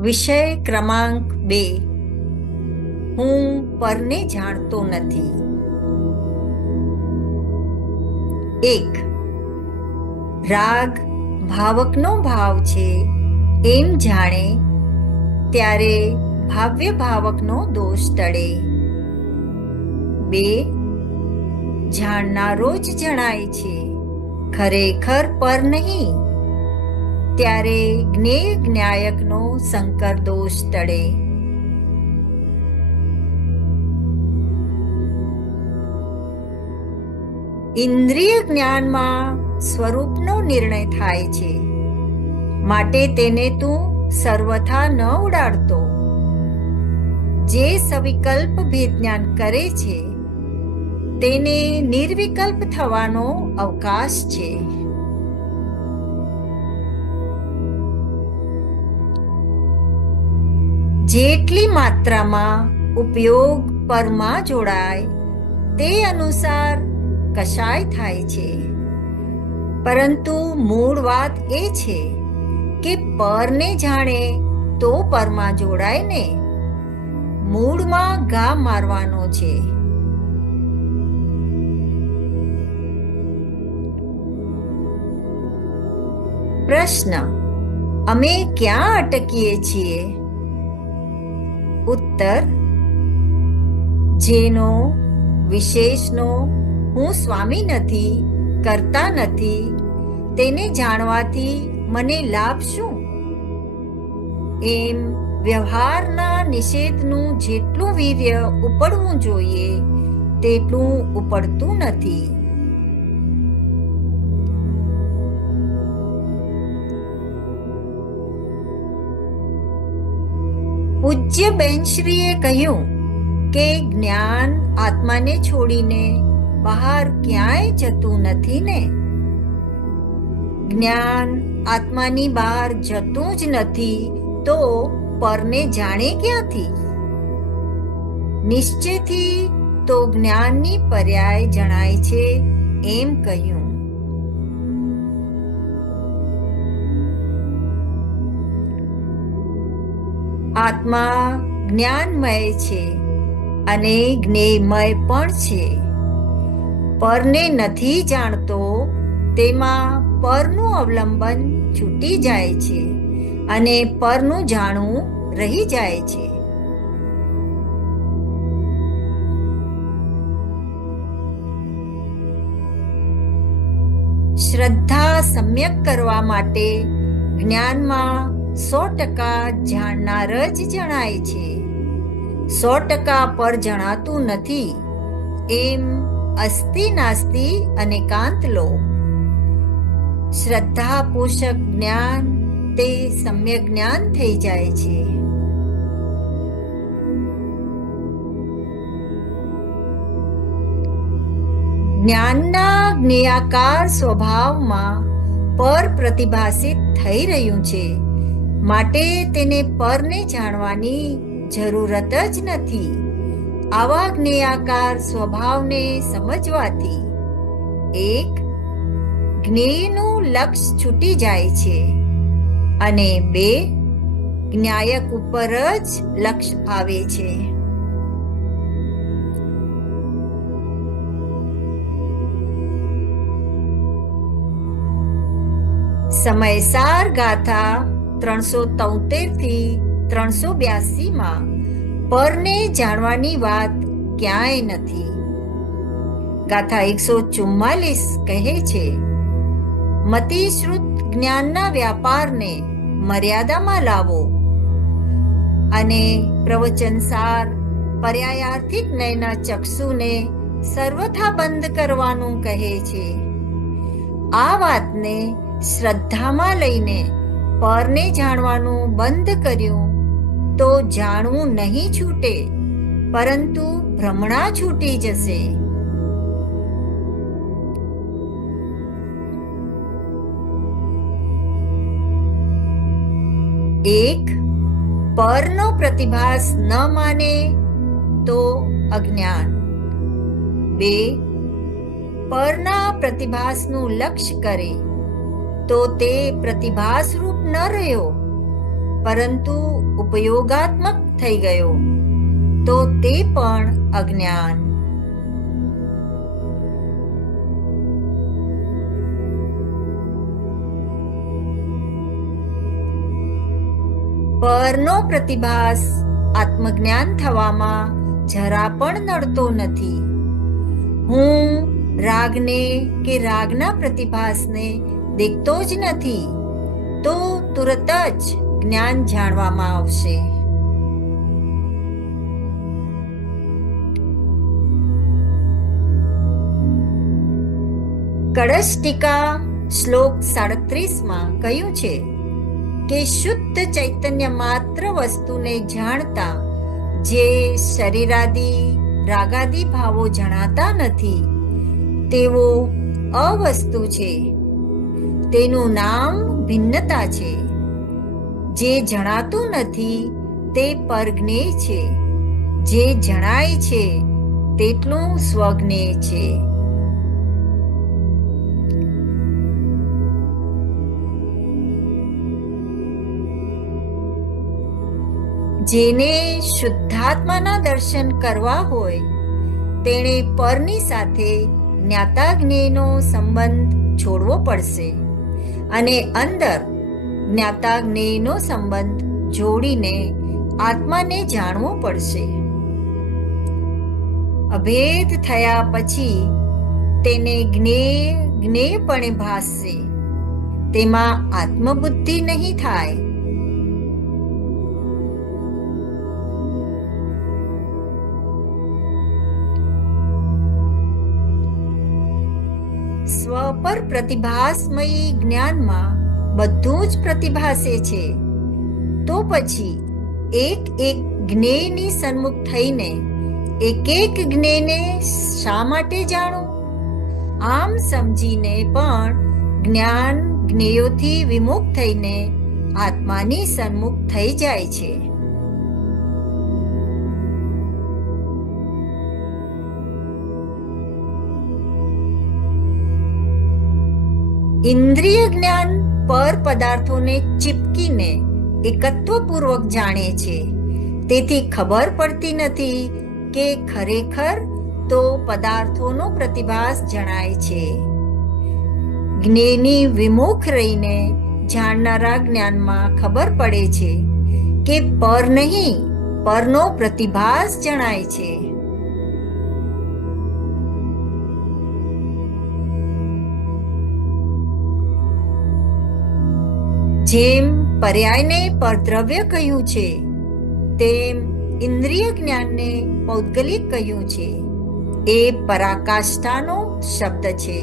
વિષય ક્રમાંક બે. હું પરને જાણતો નથી. એક. રાગ ભાવકનો ભાવ છે, એમ જાણે ત્યારે ભાવ્ય ભાવકનો દોષ ટળે. બે. જાણનારો જ જણાય છે, ખરેખર પર નહીં ત્યારે જ્ઞેય જ્ઞાયકનો સંકર દોષ ટળે. ઇન્દ્રિય જ્ઞાનમાં સ્વરૂપનો નિર્ણય થાય છે. માટે તેને તું સર્વથા ન ઉડાડતો. જે સવિકલ્પ ભેદ જ્ઞાન કરે છે, તેને નિર્વિકલ્પ થવાનો અવકાશ છે. જેટલી માત્રામાં ઉપયોગ પરમાં જોડાય, તે અનુસાર કશાય થાય છે. પરંતુ મૂળ વાત એ છે કે પરને જાણે તો પરમાં જોડાય ને. મૂળમાં ઘા મારવાનો છે. પ્રશ્ન. અમે ક્યાં અટકીએ છીએ? ઉત્તર. જેનો વિશેષનો હું સ્વામી નથી, કરતા નથી, તેને જાણવાથી મને લાભ શું? એમ વ્યવહારના નિષેધનું જેટલું વીર્ય ઉપડવું જોઈએ, તેટલું ઉપડતું નથી. પૂજ્ય બેનશ્રીએ કહ્યું કે જ્ઞાન આત્માને છોડીને બહાર ક્યાંય જતું નથી ને? જ્ઞાન આત્માની બહાર જતું જ નથી તો પરને જાણે ક્યાંથી? નિશ્ચયથી તો જ્ઞાનની પર્યાય જણાય છે એમ કહ્યું. આત્મા જ્ઞાનમય છે અને જ્ઞેયમય પણ છે. પરને નથી જાણતો તેમાં પરનું અવલંબન છૂટી જાય છે અને પરનું જાણવું રહી જાય છે. શ્રદ્ધા સમ્યક કરવા માટે જ્ઞાનમાં સો ટકા જાણનાર જ જણાય છે. સો ટકા પર જણાતું નથી. એમ અસ્તિ નાસ્તિ અને કાંત લો. શ્રદ્ધા પોષક જ્ઞાન તે સમ્યક જ્ઞાન થઈ જાય છે. જ્ઞાનના જ્ઞેયાકાર સ્વભાવમાં પર પ્રતિભાસિત થઈ રહ્યું છે. માટે તેને પરને જાણવાની જરૂરત જ નથી. આવા જ્ઞેયાકાર સ્વભાવને સમજવાથી એક જ્ઞેયનું લક્ષ છૂટી જાય છે અને બે જ્ઞાયક ઉપર જ લક્ષ આવે છે. સમયસાર ગાથા ત્રણસો તોતેરથી ત્રણસો બ્યાસી માં પરને જાણવાની વાત ક્યાંય નથી. ગાથા એકસો ચુમ્માલીસ કહે છે, મતિશ્રુત જ્ઞાનના વ્યાપારને મર્યાદામાં લાવો અને પ્રવચનસાર, પર્યાયાર્થિક નયના ચક્ષુને સર્વથા બંધ કરવાનું કહે છે. આ વાતને શ્રદ્ધામાં લઈને પરને જાણવાનું બંધ કર્યું તો જાણવું નહીં છૂટે, પરંતુ ભ્રમણા છૂટી જશે. એક, પરનો પ્રતિભાસ ન માને તો અજ્ઞાન. બે, પરના પ્રતિભાસનું લક્ષ્ય કરે તો તે પ્રતિભાસ રૂપ ન રહ્યો, પરંતુ ઉપયોગાત્મક થઈ ગયો. તો તે પણ અજ્ઞાન. પરનો પ્રતિભાસ આત્મજ્ઞાન થવામાં જરા પણ નડતો નથી. હું રાગને કે રાગના પ્રતિભાસને દેખતો જ નથી, તો તુરત જ જ્ઞાન જાણવામાં આવશે. કળશ ટીકા શ્લોક સાડત્રીસમાં કહ્યું છે કે શુદ્ધ ચૈતન્ય માત્ર વસ્તુને જાણતા જે શરીરાદી, રાગાદી ભાવો જણાતા નથી તેવો અવસ્તુ છે. તેનું નામ ભિન્નતા છે. જે જણાતું નથી, તે પરગ્ને છે. જે જણાય છે, તેટલું સ્વજ્ઞેય છે. જેને શુદ્ધાત્માના દર્શન કરવા હોય, તેણે પરની સાથે જ્ઞાતાગ્નેયનો સંબંધ છોડવો પડશે. અને અંદર જ્ઞાતાગ્નેયનો સંબંધ જોડીને આત્માને જાણવો પડશે. અભેદ થયા પછી તેને જ્ઞેય, જ્ઞેયપણે ભાસશે. તેમાં આત્મબુદ્ધિ નહીં થાય. પર પ્રતિભાસમયી જ્ઞાનમાં બધું જ પ્રતિભાસે છે. તો પછી એક એક જ્ઞેયની સન્મુખ થઈને એક એક જ્ઞેયને શા માટે જાણું? આમ સમજીને પણ જ્ઞાન જ્ઞેયોથી વિમુખ થઈને આત્માની સન્મુખ થઈ જાય છે. ઇન્દ્રિય જ્ઞાન પર પદાર્થોને ચીપકીને એકત્વપૂર્વક જાણે છે. તેથી ખબર પડતી નથી કે ખરેખર તો પદાર્થોનો પ્રતિભાસ જણાય છે. જ્ઞેની વિમુખ રહીને જાણનારા જ્ઞાનમાં ખબર પડે છે કે પર નહીં, પરનો પ્રતિભાસ જણાય છે. જેમ પર્યાયને પરદ્રવ્ય કહ્યું છે, તેમ ઇન્દ્રિય જ્ઞાનને પૌદ્ગલિક કહ્યું છે. એ પરાકાષ્ઠાનો શબ્દ છે.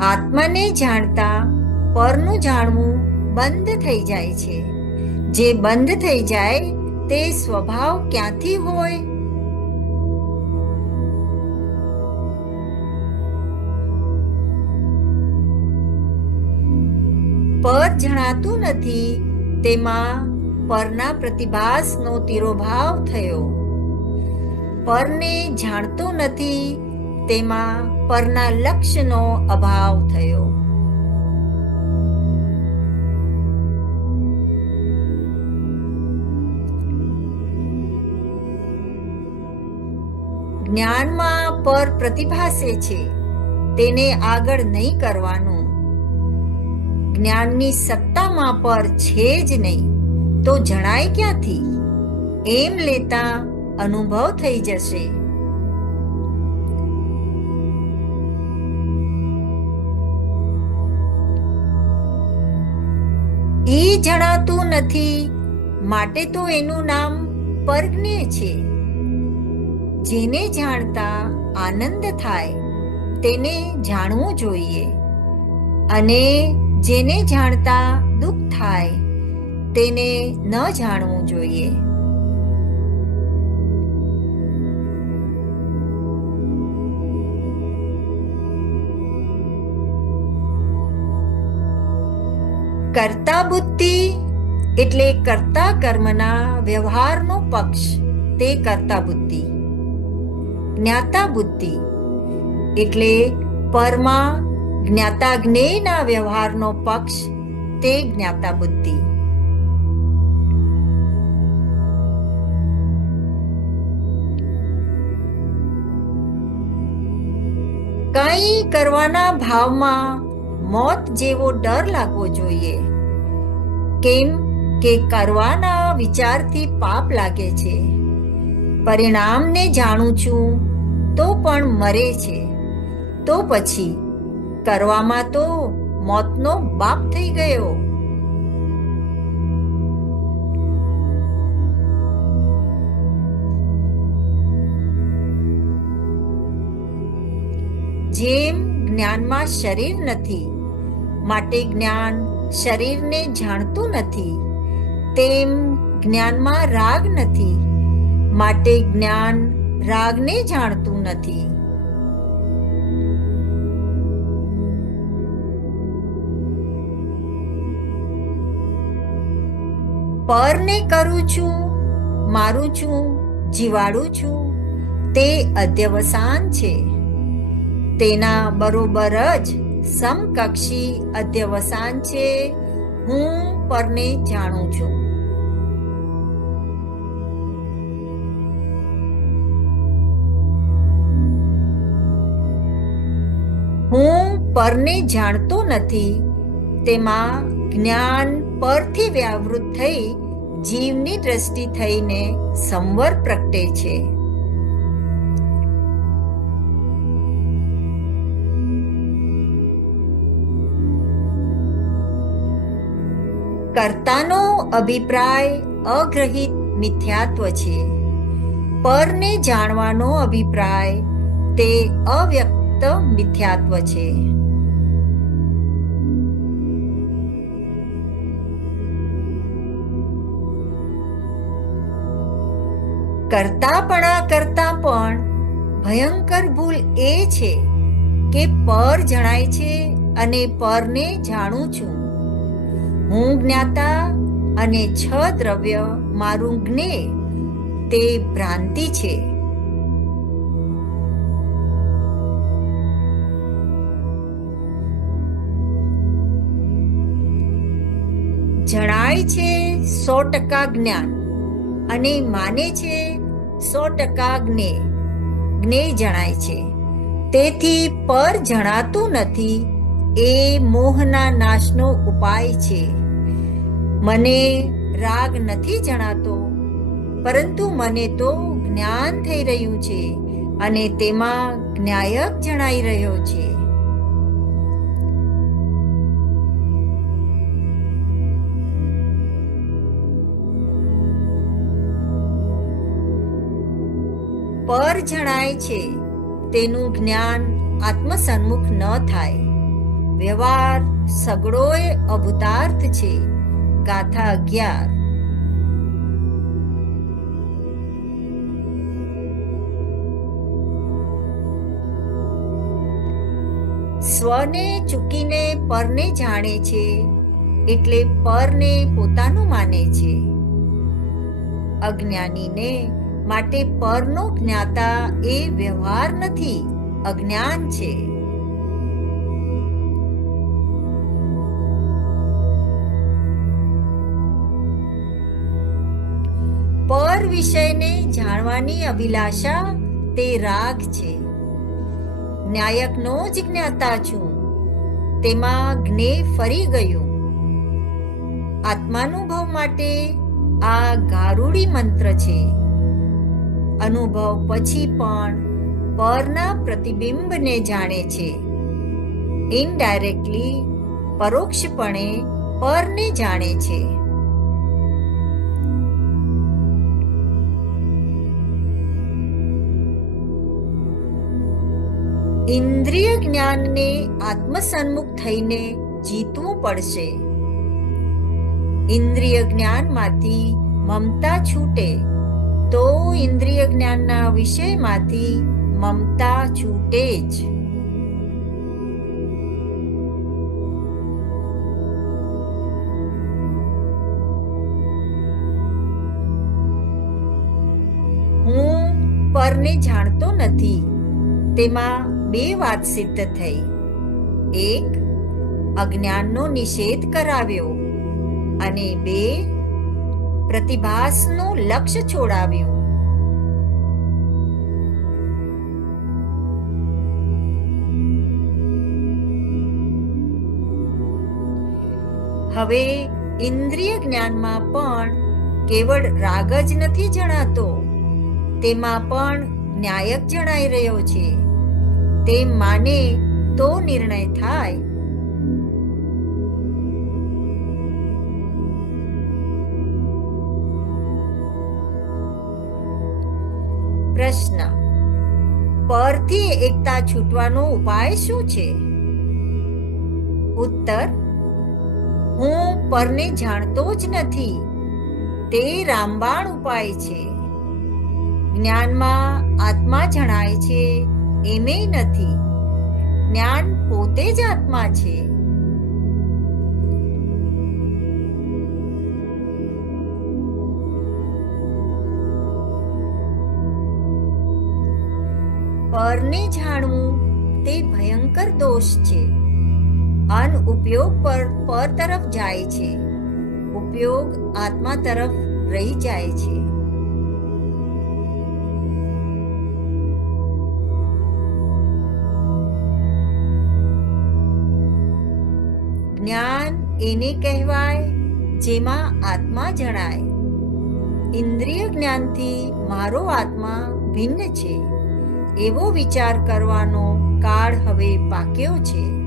આત્માને જાણતા પરનું જાણવું બંધ થઈ જાય છે. જે બંધ થઈ જાય તે સ્વભાવ ક્યાંથી હોય પર જણાતું નથી, તેમાં પરના પ્રતિભાસનો તિરોભાવ થયો. પરને જાણતો નથી, તેમાં પરના લક્ષ્યનો અભાવ થયો. જ્ઞાનમાં પર પ્રતિભાસે છે, તેને આગળ નહીં કરવાનું. જ્ઞાનની સત્તામાં પર છે જ નહીં, તો જણાય ક્યાંથી? એમ લેતા અનુભવ થઈ જશે. ઈ જણાતું નથી, માટે તો એનું નામ પરજ્ઞે છે. જેને જાણતા આનંદ થાય, તેને જાણવું જોઈએ. અને જેને જાણતા દુઃખ થાય, તેને ન જાણવું જોઈએ. કર્તા બુદ્ધિ એટલે કર્તા કર્મના વ્યવહારનો પક્ષ, તે કર્તા બુદ્ધિ. જ્ઞાતા બુદ્ધિ એટલે પરમાં જ્ઞાતા જ્ઞેયના વ્યવહારનો પક્ષ, તે જ્ઞાતા બુદ્ધિ. કંઈ કરવાના ભાવમાં મોત જેવો ડર લાગવો જોઈએ. કેમ કે કરવાના વિચારથી પાપ લાગે છે. પરિણામને જાણું છું તો પણ મરે છે. તો પછી કરવામાં તો મોતનો બાપ થઈ ગયો. જેમ જ્ઞાનમાં શરીર નથી, માટે જ્ઞાન શરીરને જાણતું નથી, તેમ જ્ઞાનમાં રાગ નથી, માટે જ્ઞાન રાગને જાણતું નથી. પરને કરું છું, મારું છું, જીવાડું છું, તે અધ્યવસાન છે. તેના બરોબર જ સમકક્ષી અધ્યવસાન છે, હું પરને જાણું છું. હું પરને જાણતો નથી, તેમાં જ્ઞાન પરથી વ્યાવૃત થઈ જીવની દ્રષ્ટિ થઈને સંવર પ્રગટે છે. કર્તાનો અભિપ્રાય અગ્રહિત મિથ્યાત્વ છે. પરને જાણવાનો અભિપ્રાય તે અવ્યક્ત મિથ્યાત્વ છે. કરતાપણા કરતા પણ ભયંકર ભૂલ એ છે કે પર જણાય છે અને પરને જાણું છું. હું જ્ઞાતા અને છ દ્રવ્ય મારું જ્ઞે તે ભ્રાંતિ છે. જણાય છે સો ટકા જ્ઞાન. અને માને છે સો ટકા જ્ઞે જ્ઞે જણાય છે. તેથી પર જણાતું નથી એ મોહના નાશનો ઉપાય છે. મને રાગ નથી જણાતો, પરંતુ મને તો જ્ઞાન થઈ રહ્યું છે અને તેમાં જ્ઞાયક જણાઈ રહ્યો છે. જણાય છે, તેનું જ્ઞાન આત્મસન્મુખ ન થાય. વ્યવહાર સગડોએ અભૂતાર્થ છે, ગાથા અગિયાર. સ્વને ચૂકીને પરને જાણે છે, એટલે પરને પોતાનું માને છે. અજ્ઞાનીને માટે પરનો જ્ઞાતા એ વ્યવહાર નથી, અજ્ઞાન છે. પર વિષયને જાણવાની અભિલાષા તે રાગ છે. ન્યાયકનો જ જ્ઞાતા છું. તેમાં જ્ઞે ફરી ગયું. આત્માનુભવ માટે આ ગારુડી મંત્ર છે. અનુભવ પછી પણ પરના પ્રતિબિંબને જાણે છે. ઇનડાયરેક્ટલી પરોક્ષપણે પરને જાણે છે. ઇન્દ્રિય જ્ઞાનને આત્મસન્મુખ થઈને જીતવું પડશે. ઇન્દ્રિય જ્ઞાનમાંથી મમતા છૂટે. તો ઇન્દ્રિય જ્ઞાનના વિષયમાંથી મમતા છૂટે જ. હું પરને જાણતો નથી. તેમાં બે વાત સિદ્ધ થઈ. એક, અજ્ઞાનનો નિષેધ કરાવ્યો અને બે પ્રતિભાસનું લક્ષ્ય છોડાવ્યું. હવે ઇન્દ્રિય જ્ઞાનમાં પણ કેવળ રાગ જ નથી જણાતો, તેમાં પણ ન્યાયક જણાઈ રહ્યો છે. તે માને તો નિર્ણય થાય. પ્રશ્ન. પરથી એકતા છૂટવાનો ઉપાય શું છે? ઉત્તર, હું પરને જાણતો જ નથી. તે રામબાણ ઉપાય છે. જ્ઞાનમાં આત્મા જણાય છે એમે નથી. જ્ઞાન પોતે જ આત્મા છે. પરને જાણવું તે ભયંકર દોષ છે. અન ઉપયોગ પર પર તરફ જાય છે. ઉપયોગ આત્મા તરફ રહી જાય છે. જ્ઞાન એને કહેવાય, જેમાં આત્મા જણાય. ઇન્દ્રિય જ્ઞાનથી મારો આત્મા ભિન્ન છે. એવો વિચાર કરવાનો કાળ હવે પાક્યો છે.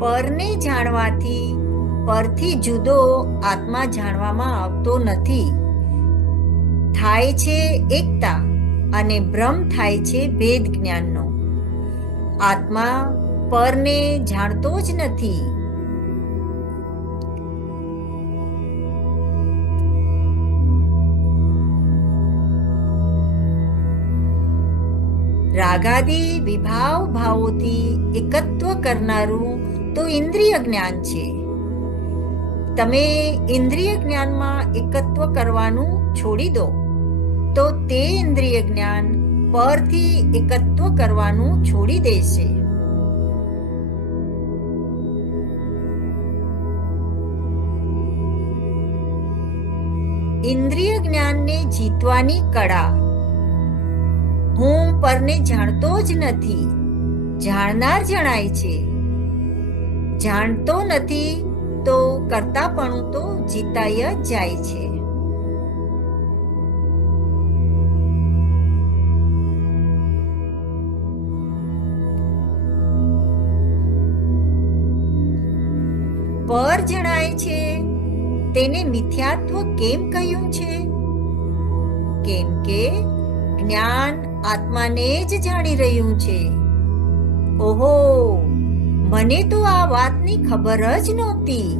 પરને જાણવાથી, પરથી જુદો આત્મા જાણવામાં આવતો નથી. થાય છે એકતા અને ભ્રમ થાય છે ભેદ જ્ઞાનનો. આત્મા પરને જાણતો જ નથી. રાગાદી વિભાવ ભાવોથી એકત્વ કરનારું તો ઇન્દ્રિય જ્ઞાન છે. તમે ઇન્દ્રિય જ્ઞાનમાં એકત્વ કરવાનું છોડી દો, તો તે ઇન્દ્રિય જ્ઞાન પરથી એકત્વ કરવાનું છોડી દેશે ઇન્દ્રિય જ્ઞાનને જીતવાની કળા હું પરને જાણતો જ નથી. જાણનાર જણાય છે. જાણતો નથી તો કરતાપણું તો જીતાય જ જાય છે. પર જણાય છે, તેને મિથ્યાત્વ કેમ કહ્યું છે? કેમ કે જ્ઞાન આત્માને જ જાણી રહ્યું છે. ઓહો, મને તો આ વાતની ખબર જ નહોતી.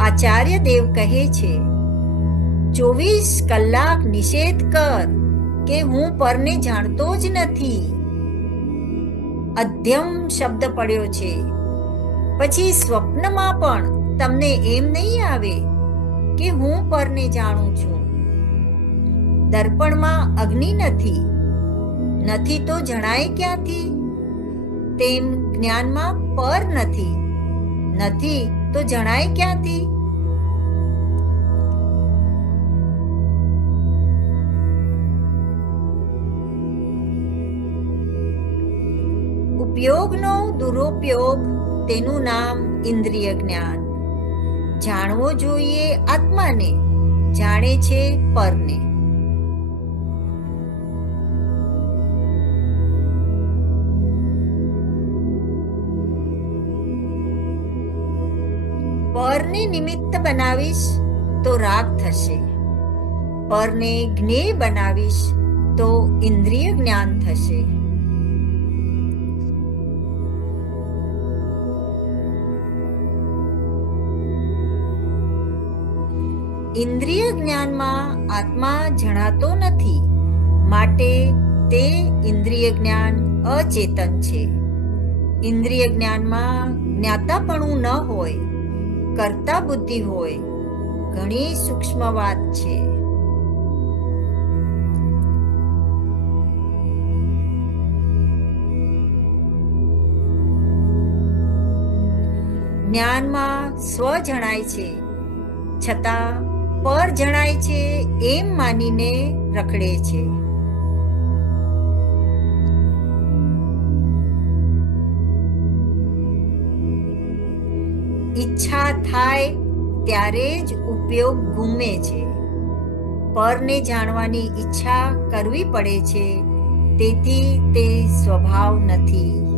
આચાર્ય દેવ કહે છે, ચોવીસ કલાક નિષેધ કર કે હું પરને જાણતો જ નથી. અધ્યમ શબ્દ પડ્યો છે. પછી સ્વપ્નમાં પણ તમને એમ નહીં આવે કે હું પરને જાણું છું. દર્પણમાં અગ્નિ નથી. નથી તો જણાય ક્યાંથી? તેમ જ્ઞાનમાં પર નથી. નથી તો જણાય ક્યાંથી? ઉપયોગનો દુરુપયોગ તેનું નામ ઇન્દ્રિય જ્ઞાન. જાણવો જોઈએ આત્માને, જાણે છે પરને. પરને નિમિત્ત બનાવીશ તો રાગ થશે. પરને જ્ઞેય બનાવીશ તો ઇન્દ્રિય જ્ઞાન થશે. ઇન્દ્રિય જ્ઞાનમાં આત્મા જણાતો નથી. માટે તે ઇન્દ્રિય જ્ઞાન અચેતન છે. ઇન્દ્રિય જ્ઞાનમાં જ્ઞાતાપણું ન હોય કરતા બુદ્ધિ હોય, ઘણી સૂક્ષ્મ વાત છે. જ્ઞાનમાં સ્વ જણાય છે. છતાં પર જણાય છે, એમ માનીને રખડે છે. ઈચ્છા થાય ત્યારે જ ઉપયોગ ગુમે છે. પરને જાણવાની ઈચ્છા કરવી પડે છે, તેથી તે સ્વભાવ નથી.